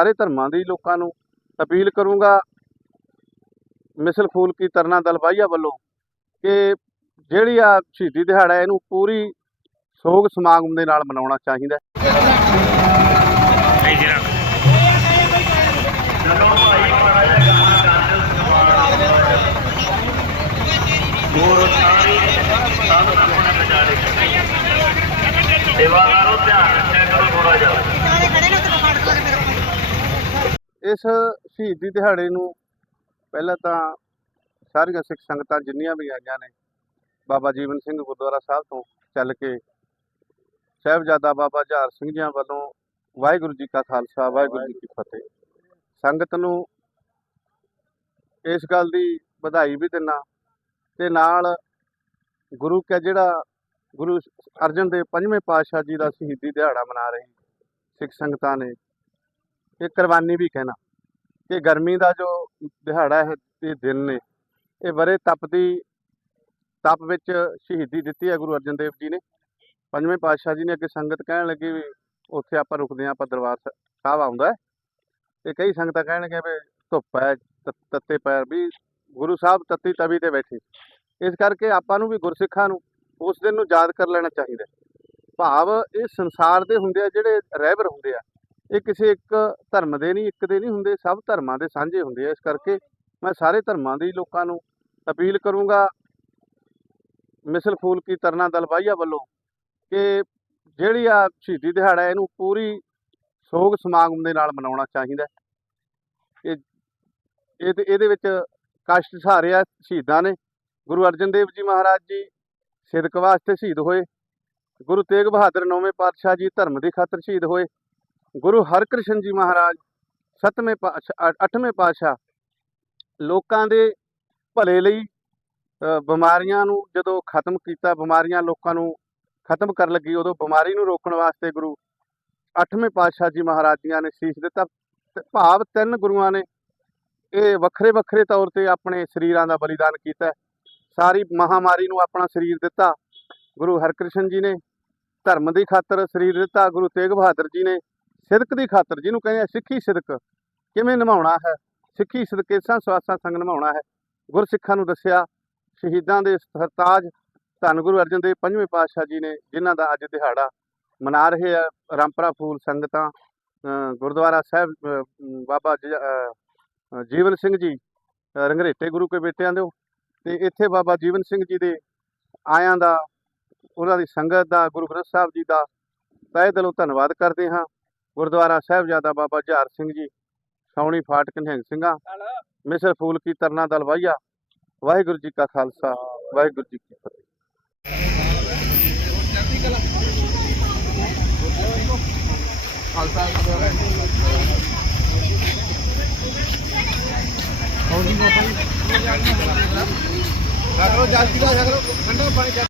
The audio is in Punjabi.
ਸਾਰੇ ਧਰਮਾਂ ਦੇ ਲੋਕਾਂ ਨੂੰ ਅਪੀਲ ਕਰੂੰਗਾ ਮਿਸਲ ਫੂਲ ਕੀ ਤਰਨਾ ਦਲ ਵਾਹੀਆ ਵੱਲੋਂ ਕਿ ਜਿਹੜੀ ਆ ਸ਼ਹੀਦੀ ਦਿਹਾੜਾ ਇਹਨੂੰ ਪੂਰੀ ਸੋਗ ਸਮਾਗਮ ਦੇ ਨਾਲ ਮਨਾਉਣਾ ਚਾਹੀਦਾ ਹੈ। ਸੇਵਾ ਕਰੋ ਧਿਆਨ ਰੱਖਿਆ ਕਰੋ ਥੋੜਾ ਜਿਹਾ ਸਾਰੇ ਖੜੇ ਨੇ ਤੇ ਫੜ ਕੇ ਮੇਰੇ ਕੋਲ ਇਸ ਸ਼ਹੀਦੀ ਦਿਹਾੜੇ ਨੂੰ ਪਹਿਲਾਂ ਤਾਂ ਸਾਰੀਆਂ ਸਿੱਖ ਸੰਗਤਾਂ ਜਿੰਨੀਆਂ ਵੀ ਆਈਆਂ ਨੇ, ਬਾਬਾ ਜੀਵਨ ਸਿੰਘ ਗੁਰਦੁਆਰਾ ਸਾਹਿਬ ਤੋਂ ਚੱਲ ਕੇ, ਸਾਹਿਬਜ਼ਾਦਾ ਬਾਬਾ ਜਹਾਰ ਸਿੰਘ ਜੀਆਂ ਵੱਲੋਂ ਵਾਹਿਗੁਰੂ ਜੀ ਕਾ ਖਾਲਸਾ, ਵਾਹਿਗੁਰੂ ਜੀ ਕੀ ਫਤਿਹ। ਸੰਗਤ ਨੂੰ ਇਸ ਗੱਲ ਦੀ ਵਧਾਈ ਵੀ ਦਿੰਨਾ ਤੇ ਨਾਲ ਗੁਰੂ ਕਾ ਜਿਹੜਾ ਗੁਰੂ ਅਰਜਨ ਦੇਵ ਪੰਜਵੇਂ ਪਾਤਸ਼ਾਹ ਜੀ ਦਾ ਸ਼ਹੀਦੀ ਦਿਹਾੜਾ ਮਨਾ ਰਹੀ ਸਿੱਖ ਸੰਗਤਾਂ ਨੇ ਇਹ ਕੁਰਬਾਨੀ ਵੀ ਕਹਿਣਾ ਕਿ ਗਰਮੀ ਦਾ ਜੋ ਦਿਹਾੜਾ ਹੈ, ਇਹ ਦਿਨ ਨੇ, ਇਹ ਬਰੇ ਤਪਦੀ ਤਪ ਵਿੱਚ ਸ਼ਹੀਦੀ ਦਿੱਤੀ ਹੈ ਗੁਰੂ ਅਰਜਨ ਦੇਵ ਜੀ ਨੇ। ਪੰਜਵੇਂ ਪਾਤਸ਼ਾਹ ਜੀ ਨੇ ਅੱਗੇ ਸੰਗਤ ਕਹਿਣ ਲੱਗੀ ਵੀ ਉੱਥੇ ਆਪਾਂ ਰੁਕਦੇ ਹਾਂ, ਆਪਾਂ ਦਰਬਾਰ ਸਾਹਿਬ ਆਉਂਦਾ ਹੈ। ਤੇ ਕਈ ਸੰਗਤਾਂ ਕਹਿਣਗੇ ਵੀ ਧੁੱਪ ਹੈ, ਤ- ਤੱਤੇ ਪੈਰ ਵੀ, ਗੁਰੂ ਸਾਹਿਬ ਤੱਤੀ ਤਵੀ ਤੇ ਬੈਠੇ। ਇਸ ਕਰਕੇ ਆਪਾਂ ਨੂੰ ਵੀ ਗੁਰਸਿੱਖਾਂ ਨੂੰ ਉਸ ਦਿਨ ਨੂੰ ਯਾਦ ਕਰ ਲੈਣਾ ਚਾਹੀਦਾ ਭਾਵ ਇਹ ਸੰਸਾਰ ਦੇ ਹੁੰਦੇ ਆ ਜਿਹੜੇ ਰਹਿਬਰ ਹੁੰਦੇ ਆ ਇਹ ਕਿਸੇ ਇੱਕ ਧਰਮ ਦੇ ਨਹੀਂ, ਇੱਕ ਦੇ ਨਹੀਂ ਹੁੰਦੇ, ਸਭ ਧਰਮਾਂ ਦੇ ਸਾਂਝੇ ਹੁੰਦੇ ਆ। ਇਸ ਕਰਕੇ ਮੈਂ ਸਾਰੇ ਧਰਮਾਂ ਦੇ ਲੋਕਾਂ ਨੂੰ ਅਪੀਲ ਕਰੂੰਗਾ, ਮਿਸਲ ਫੂਲ ਕੀ ਤਰਨਾ ਦਲ ਵਾਹੀਆ ਵੱਲੋਂ ਕਿ ਜਿਹੜੀ ਆ ਸ਼ਹੀਦੀ ਦਿਹਾੜਾ ਇਹਨੂੰ ਪੂਰੀ ਸੋਗ ਸਮਾਗਮ ਦੇ ਨਾਲ ਮਨਾਉਣਾ ਚਾਹੀਦਾ ਹੈ। ਇਹ ਇਹਦੇ ਇਹਦੇ ਵਿੱਚ ਕਸ਼ਟ ਸਹਾਰਿਆ ਸ਼ਹੀਦਾਂ ਨੇ। ਗੁਰੂ ਅਰਜਨ ਦੇਵ ਜੀ ਮਹਾਰਾਜ ਜੀ ਸਿਦਕ ਵਾਸਤੇ ਸ਼ਹੀਦ ਹੋਏ। ਗੁਰੂ ਤੇਗ ਬਹਾਦਰ ਨੌਵੇਂ ਪਾਤਸ਼ਾਹ ਜੀ ਧਰਮ ਦੀ ਖਾਤਰ ਸ਼ਹੀਦ ਹੋਏ। ਗੁਰੂ ਹਰਕ੍ਰਿਸ਼ਨ ਜੀ ਮਹਾਰਾਜ ਸੱਤਵੇਂ ਪਾਤਸ਼ਾਹ ਅੱਠਵੇਂ ਪਾਤਸ਼ਾਹ ਲੋਕਾਂ ਦੇ ਭਲੇ ਲਈ ਅ, ਬਿਮਾਰੀਆਂ ਨੂੰ ਜਦੋਂ ਖਤਮ ਕੀਤਾ ਬਿਮਾਰੀਆਂ ਲੋਕਾਂ ਨੂੰ ਖਤਮ ਕਰਨ ਲੱਗੀ ਉਦੋਂ ਬਿਮਾਰੀ ਨੂੰ ਰੋਕਣ ਵਾਸਤੇ ਗੁਰੂ ਅੱਠਵੇਂ ਪਾਤਸ਼ਾਹ ਜੀ ਮਹਾਰਾਜ ਜੀਆਂ ਨੇ ਸੀਸ ਦਿੱਤਾ ਤੇ ਭਾਵ ਤਿੰਨ ਗੁਰੂਆਂ ਨੇ ਇਹ ਵੱਖਰੇ ਵੱਖਰੇ ਤੌਰ ਤੇ ਆਪਣੇ ਸਰੀਰਾਂ ਦਾ ਬਲੀਦਾਨ ਕੀਤਾ। ਸਾਰੀ ਮਹਾਮਾਰੀ ਨੂੰ ਆਪਣਾ ਸਰੀਰ ਦਿੱਤਾ। ਗੁਰੂ ਹਰਕ੍ਰਿਸ਼ਨ ਜੀ ਨੇ ਧਰਮ ਦੀ ਖਾਤਰ ਸਰੀਰ ਦਿੱਤਾ। ਗੁਰੂ ਤੇਗ ਬਹਾਦਰ ਜੀ ਨੇ ਸਿਦਕ ਦੀ ਖਾਤਰ, ਜਿਹਨੂੰ ਕਹਿੰਦੇ ਆ ਸਿੱਖੀ ਸਿਦਕ, ਕਿਵੇਂ ਨਿਭਾਉਣਾ ਹੈ? ਸਿੱਖੀ ਸਿਦਕ ਇਸਾਂ ਸਵਾਸਾਂ ਸੰਗ ਨਿਭਾਉਣਾ ਹੈ। ਗੁਰਸਿੱਖਾਂ ਨੂੰ ਦੱਸਿਆ, ਸ਼ਹੀਦਾਂ ਦੇ ਸਰਤਾਜ ਧੰਨ ਗੁਰੂ ਅਰਜਨ ਦੇਵ ਪੰਜਵੇਂ ਪਾਤਸ਼ਾਹ ਜੀ ਨੇ, ਜਿਨ੍ਹਾਂ ਦਾ ਅੱਜ ਦਿਹਾੜਾ ਮਨਾ ਰਹੇ ਆ। ਰਾਮਪਰਾ ਫੂਲ ਸੰਗਤਾਂ ਗੁਰਦੁਆਰਾ ਸਾਹਿਬ ਬਾਬਾ ਜੀਵਨ ਸਿੰਘ ਜੀ ਰੰਗਰੇਟੇ ਗੁਰੂ ਕੇ ਬੇਟਿਆਂ ਦੇ ਤੇ ਇੱਥੇ ਬਾਬਾ ਜੀਵਨ ਸਿੰਘ ਜੀ ਦੇ ਆਇਆਂ ਦਾ, ਉਹਨਾਂ ਦੀ ਸੰਗਤ ਦਾ, ਗੁਰੂ ਗ੍ਰੰਥ ਸਾਹਿਬ ਜੀ ਦਾ ਤਹਿ ਦਿਲੋਂ ਧੰਨਵਾਦ ਕਰਦੇ ਹਾਂ। ਗੁਰਦੁਆਰਾ ਸਾਹਿਬਜ਼ਾਦਾ ਬਾਬਾ ਜਹਾਰ ਸਿੰਘ ਜੀ, ਸੌਣੀ ਫਾਟਕ ਨਿਹੰਗ ਸਿੰਘਾਂ, ਮਿਸਰ ਫੂਲ ਕੀ ਤਰਨਾ ਦਲ ਵਾਹਿਗੁਰੂ ਜੀ ਕਾ ਖਾਲਸਾ, ਵਾਹਿਗੁਰੂ ਜੀ ਕੀ ਫਤਿਹ। ਮਿੱਠਾ